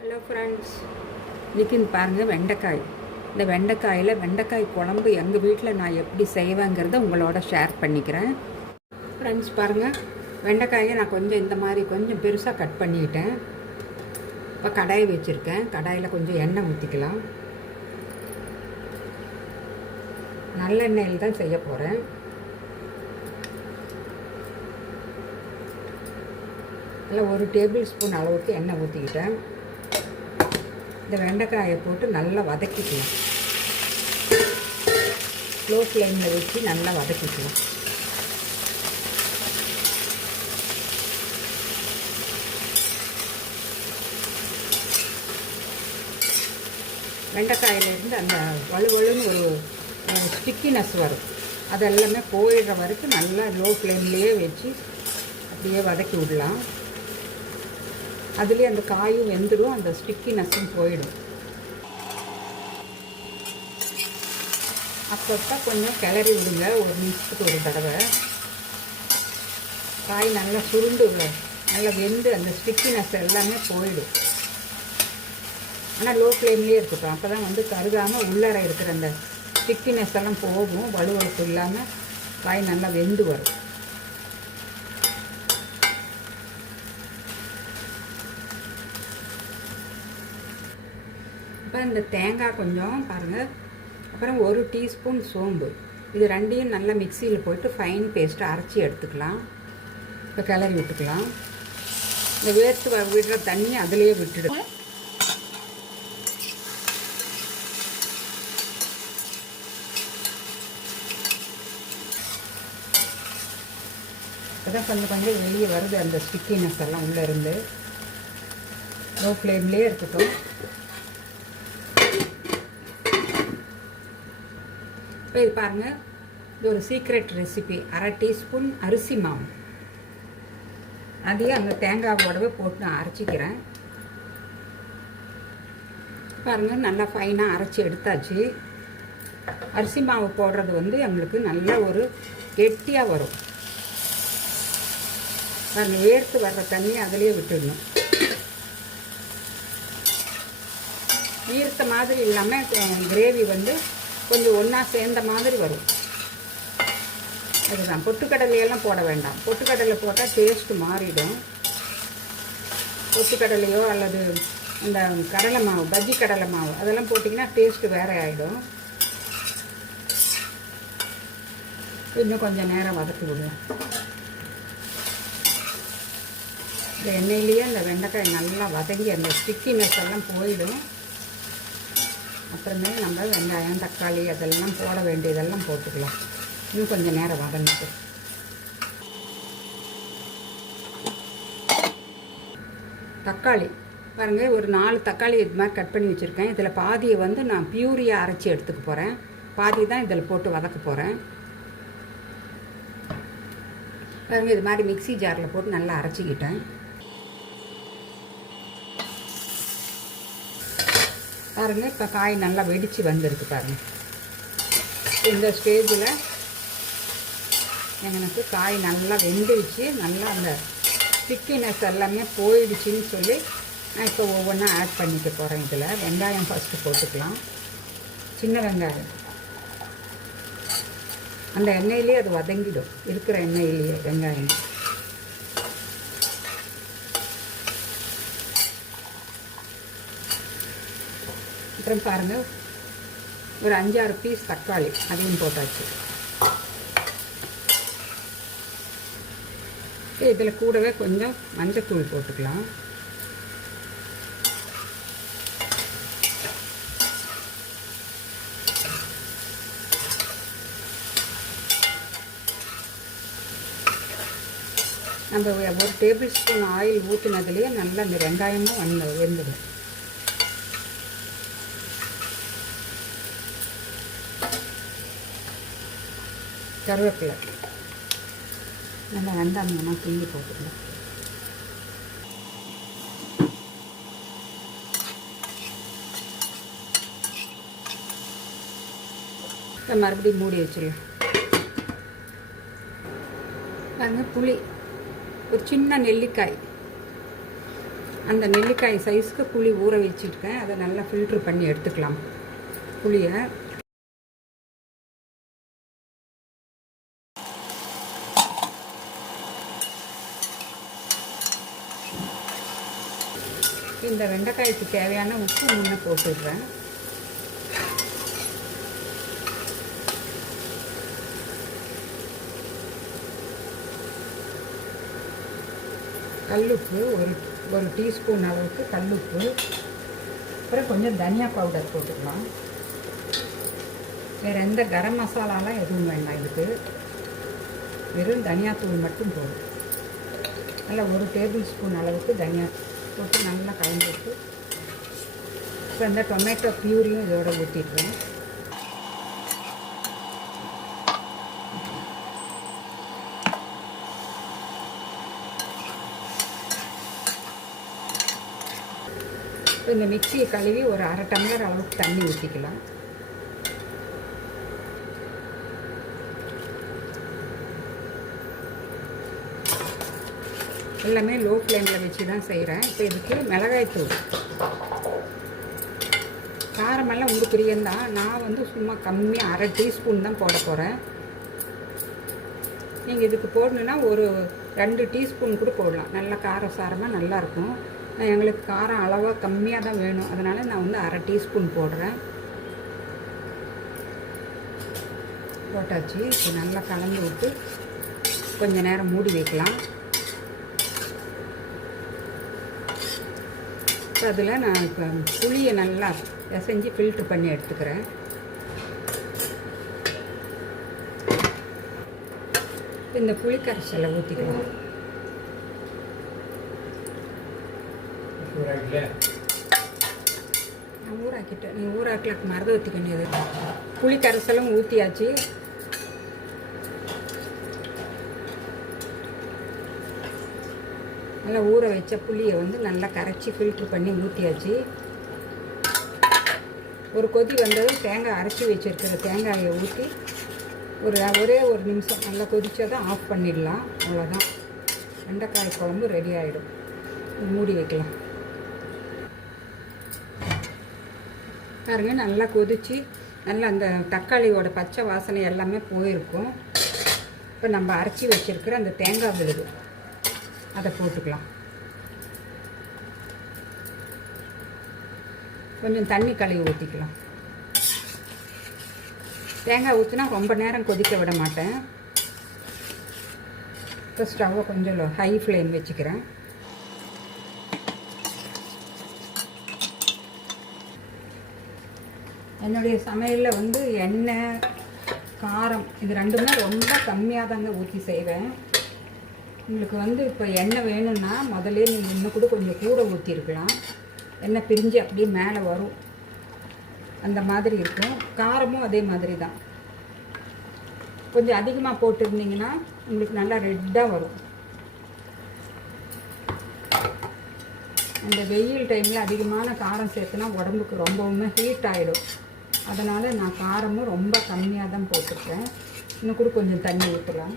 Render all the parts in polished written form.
Hello friends, இன்றைக்கி பாருங்கள் வெண்டைக்காய். இந்த வெண்டைக்காய் குழம்பு எங்கள் வீட்டில் நான் எப்படி செய்வேங்கிறத உங்களோட ஷேர் பண்ணிக்கிறேன். ஃப்ரெண்ட்ஸ் பாருங்கள், வெண்டைக்காயை நான் கொஞ்சம் இந்த மாதிரி கொஞ்சம் பெருசாக கட் பண்ணிக்கிட்டேன். இப்போ கடாய் வச்சுருக்கேன். கடாயில் கொஞ்சம் எண்ணெய் ஊற்றிக்கலாம். நல்லெண்ணெயில் தான் செய்ய போகிறேன். அதில் 1 டேபிள் ஸ்பூன் அளவுக்கு எண்ணெய் ஊற்றிக்கிட்டேன். இந்த வெண்டைக்காயை போட்டு நல்லா வதக்கிக்கலாம். ஸ்லோ ஃப்ளேமில் வச்சு நல்லா வதக்கிக்கலாம். வெண்டைக்காயிலேருந்து அந்த வலுவலுன்னு ஒரு ஸ்டிக்கினஸ் வரும். அதெல்லாமே போயிடுற வரைக்கும் நல்லா லோ ஃப்ளேம்லேயே வச்சு அப்படியே வதக்கி விடலாம். அதுலேயே அந்த காயும் வெந்துடும், அந்த ஸ்டிக்கினஸும் போயிடும். அப்பப்போ கொஞ்சம் கிளறி விடுங்க, 1 நிமிஷத்துக்கு ஒரு தடவை. காய் நல்லா சுருண்டு நல்லா வெந்து அந்த ஸ்டிக்கினஸ் எல்லாமே போயிடும். ஆனால் லோ ஃப்ளேம்லேயே இருக்கட்டும். அப்போ தான் கருகாமல் உள்ளார இருக்கிற அந்த ஸ்டிக்கினஸ் எல்லாம் போகும். வலுவழுப்பு இல்லாமல் காய் நல்லா வெந்து வரும். இப்போ இந்த தேங்காய் கொஞ்சம் பாருங்கள், அப்புறம் 1 டீஸ்பூன் சோம்பு, இது ரெண்டையும் நல்லா மிக்சியில் போட்டு ஃபைன் பேஸ்ட்டு அரைச்சி எடுத்துக்கலாம். இப்போ கிளறி விட்டுக்கலாம். இந்த வேர்த்து விடுற தண்ணி அதிலேயே விட்டுடும். இப்போதான் கொஞ்சம் கொஞ்சம் வெளியே வருது அந்த ஸ்டிக்கினஸ் எல்லாம் உள்ளே இருந்து. லோ ஃப்ளேம்லேயே இருக்கட்டும். இப்போ இது பாருங்கள், இது ஒரு சீக்ரெட் ரெசிபி. 1/2 டீஸ்பூன் அரிசி மாவு, அதையும் அந்த தேங்காவோடவே போட்டு நான் அரைச்சிக்கிறேன். பாருங்கள், நல்லா ஃபைனாக அரைச்சி எடுத்தாச்சு. அரிசி மாவு போடுறது எங்களுக்கு நல்லா ஒரு கெட்டியாக வரும். பாருங்கள், வேர்த்து வர்ற தண்ணி அதிலே விட்டுடணும். ஈர்த்த மாதிரி இல்லாமல் கிரேவி கொஞ்சம் ஒன்றா சேர்ந்த மாதிரி வரும். அதுதான். பொட்டுக்கடலையெல்லாம் போட வேண்டாம். பொட்டுக்கடலை போட்டால் டேஸ்ட்டு மாறிடும். பொட்டுக்கடலையோ அல்லது இந்த கடலை மாவு, பஜ்ஜி கடலை மாவு, அதெல்லாம் போட்டிங்கன்னா டேஸ்ட்டு வேறு ஆகிடும். இன்னும் கொஞ்சம் நேரம் வதக்கி விடுவோம். இந்த எண்ணெயிலேயே அந்த வெண்டைக்காய் நல்லா வதங்கி அந்த ஸ்டிக்கினஸ் எல்லாம் போயிடும். அப்புறமே நம்ம வெங்காயம், தக்காளி அதெல்லாம் போட வேண்டியதெல்லாம் போட்டுக்கலாம். இன்னும் கொஞ்சம் நேரம் வதங்கிட்டு தக்காளி பாருங்கள், ஒரு 4 தக்காளி இது மாதிரி கட் பண்ணி வச்சுருக்கேன். இதில் பாதியை நான் பியூரியாக அரைச்சி எடுத்துக்க போகிறேன். பாதி தான் இதில் போட்டு வதக்க போகிறேன். பாருங்கள், இது மாதிரி மிக்சி ஜாரில் போட்டு நல்லா அரைச்சிக்கிட்டேன். பாருங்கள், இப்போ காய் நல்லா வெடித்து வந்திருக்கு பாருங்கள். இந்த ஸ்டேஜில் எனக்கு காய் நல்லா வெந்துடுச்சு. நல்லா அந்த ஸ்டிக்கினஸ் எல்லாமே போயிடுச்சின்னு சொல்லி நான் இப்போ ஒவ்வொன்றா ஆட் பண்ணிக்க போகிறேன். இதில் வெங்காயம் ஃபஸ்ட்டு போட்டுக்கலாம். சின்ன வெங்காயம் அந்த எண்ணெயிலே அது வதங்கிடும். இருக்கிற எண்ணெயிலேயே வெங்காயம். அப்புறம் பாருங்கள், ஒரு 5-6 பீஸ் தக்காளி அதையும் போட்டாச்சு. இதில் கூடவே கொஞ்சம் மஞ்சத்தூள் போட்டுக்கலாம். நம்ம 1 டேபிள் ஸ்பூன் ஆயில் ஊற்றினதுலேயே நல்லா இந்த வெங்காயமும் வெந்துடும். கருவேப்பிலை நல்லா வெந்தாங்கன்னா கிள்ளி போட்டுக்கலாம். மறுபடியும் மூடி வச்சிடலாம். பாருங்கள், புளி, ஒரு சின்ன நெல்லிக்காய் அந்த நெல்லிக்காய் சைஸ்க்கு புளி ஊற வச்சுருக்கேன். அதை நல்லா ஃபில்ட்ரு பண்ணி எடுத்துக்கலாம் புளியை. இந்த வெண்டைக்காய்க்கு தேவையான உப்பு முன்னே போட்டுடுறேன். கல்லுப்பு ஒரு டீஸ்பூன் அளவுக்கு கல்லுப்பு, அப்புறம் கொஞ்சம் தனியா பவுடர் போட்டுக்கலாம். வேறு எந்த கரம் மசாலாலாம் எதுவும் வேண்டாம் இதுக்கு, வெறும் தனியாத்தூள் மட்டும் போதும். நல்லா ஒரு டேபிள் ஸ்பூன் அளவுக்கு தனியா போட்டு நல்லா கலந்து விட்டு இப்போ இந்த டொமேட்டோ பியூரியும் இதோட ஊற்றிடுறேன். இப்போ இந்த மிக்சியை கழுவி ஒரு அரை டம்ளர் அளவுக்கு தண்ணி ஊற்றிக்கலாம். எல்லாமே லோ ஃப்ளேமில் வச்சு தான் செய்கிறேன். இப்போ இதுக்கு மிளகாய்த்தூள், காரமெல்லாம் உங்களுக்கு பிரியந்தான். நான் வந்து சும்மா கம்மியாக அரை டீஸ்பூன் தான் போட போகிறேன். நீங்கள் இதுக்கு போடணுன்னா ஒரு 2 டீஸ்பூன் கூட போடலாம். நல்லா காரசாரமாக நல்லாயிருக்கும். எங்களுக்கு காரம் அளவாக கம்மியாக தான் வேணும், அதனால் நான் வந்து அரை டீஸ்பூன் போடுறேன். போட்டாச்சு. இப்போ நல்லா கலந்து விட்டு கொஞ்சம் நேரம் மூடி வைக்கலாம். இப்போ அதில் நான் இப்போ புளியை நல்லா பிசைஞ்சு ஃபில்ட்ரு பண்ணி எடுத்துக்கிறேன். இந்த புளி கரைசலை ஊற்றிக்கலாம். நான் ஊறாக்கிட்டேன், நீ ஊறாக்கல மறந்து ஊற்றிக்க வேண்டியது. புளி கரைசலும் ஊற்றியாச்சு. நல்லா ஊற வச்ச புளியை வந்து நல்லா கரைச்சி ஃபில்ட்ரு பண்ணி ஊற்றியாச்சு. ஒரு கொதி வந்ததும் தேங்காய் அரைச்சி வச்சுருக்கிற தேங்காயை ஊற்றி ஒரே ஒரு நிமிஷம் நல்லா கொதிச்சதான் ஆஃப் பண்ணிடலாம். அவ்வளோதான், வெண்டைக்காய் குழம்பு ரெடி ஆகிடும். மூடி வைக்கலாம். பாருங்க, நல்லா கொதித்து நல்லா அந்த தக்காளியோட பச்சை வாசனை எல்லாமே போயிருக்கும். இப்போ நம்ம அரைச்சி வச்சுருக்கிற அந்த தேங்காய் விழுது அதை போட்டுக்கலாம். கொஞ்சம் தண்ணி கழுவி ஊற்றிக்கலாம். தேங்காய் ஊற்றினா ரொம்ப நேரம் கொதிக்க விட மாட்டேன். இப்போ ஸ்டவ்வை கொஞ்சம் ஹை ஃப்ளேம் வச்சுக்கிறேன். என்னுடைய சமையலில் வந்து எண்ணெய், காரம் இது ரெண்டுமே ரொம்ப கம்மியாக தாங்க ஊற்றி செய்வேன். உங்களுக்கு வந்து இப்போ எண்ணெய் வேணும்னா முதல்ல நீங்கள் இன்னும் கொஞ்சம் கூட ஊற்றிருக்கலாம். எண்ணெய் பிரிஞ்சு அப்படியே மேலே வரும், அந்த மாதிரி இருக்கும். காரமும் அதே மாதிரி தான். கொஞ்சம் அதிகமாக போட்டிருந்தீங்கன்னா உங்களுக்கு நல்லா ரெட்டாக வரும். அந்த வெயில் டைமில் அதிகமான காரம் சேர்த்துனா உடம்புக்கு ரொம்பவுமே ஹீட் ஆகிடும். அதனால் நான் காரமும் ரொம்ப கம்மியாக தான் போட்டிருக்கேன். இன்னும் கொஞ்சம் தண்ணி ஊற்றலாம்.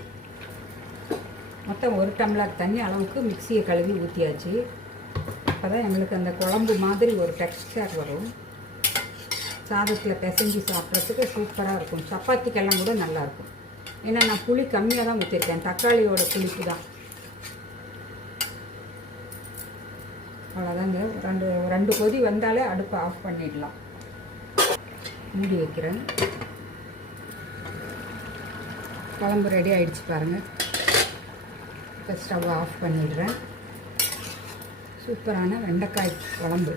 மொத்தம் 1 டம்ளர் தண்ணி அளவுக்கு மிக்சியை கழுவி ஊற்றியாச்சு. அப்போ தான் எங்களுக்கு அந்த குழம்பு மாதிரி ஒரு டெக்ஸ்டர் வரும். சாதத்தில் பிசைஞ்சு சாப்பிட்றதுக்கு சூப்பராக இருக்கும். சப்பாத்திக்கெல்லாம் கூட நல்லாயிருக்கும். ஏன்னா நான் புளி கம்மியாக தான் ஊற்றிருக்கேன், தக்காளியோட புளிப்பு தான். அவ்வளோதாங்க. ரெண்டு கொதி வந்தாலே அடுப்பை ஆஃப் பண்ணிடலாம். மூடி வைக்கிறேன். குழம்பு ரெடி ஆகிடுச்சு பாருங்கள். இப்போ ஸ்டவ் ஆஃப் பண்ணிடுறேன். சூப்பரான வெண்டைக்காய் குழம்பு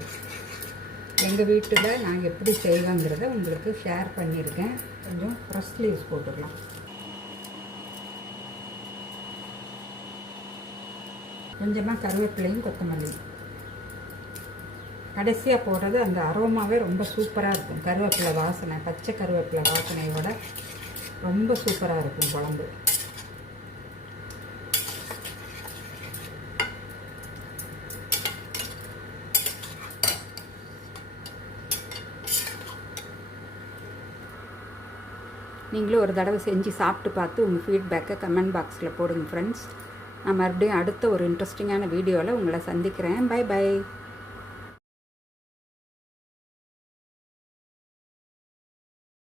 எங்கள் வீட்டில் நான் எப்படி செய்வேங்கிறத உங்களுக்கு ஷேர் பண்ணியிருக்கேன். கொஞ்சம் ஃப்ரெஷ் லீவ்ஸ் போட்டுடலாம். கொஞ்சமாக கருவேப்பிலையும் கொத்தமல்லியும் கடைசியாக போடுறது அந்த அரோமாவே ரொம்ப சூப்பராக இருக்கும். கருவேப்பிலை வாசனை, பச்சை கருவேப்பிலை வாசனையோட ரொம்ப சூப்பராக இருக்கும் குழம்பு. நீங்களும் ஒரு தடவை செஞ்சு சாப்பிட்டு பார்த்து உங்கள் ஃபீட்பேக்கை கமெண்ட் பாக்ஸில் போடுங்க ஃப்ரெண்ட்ஸ். நான் மறுபடியும் அடுத்த ஒரு இன்ட்ரெஸ்டிங்கான வீடியோவில் உங்களை சந்திக்கிறேன். Bye by.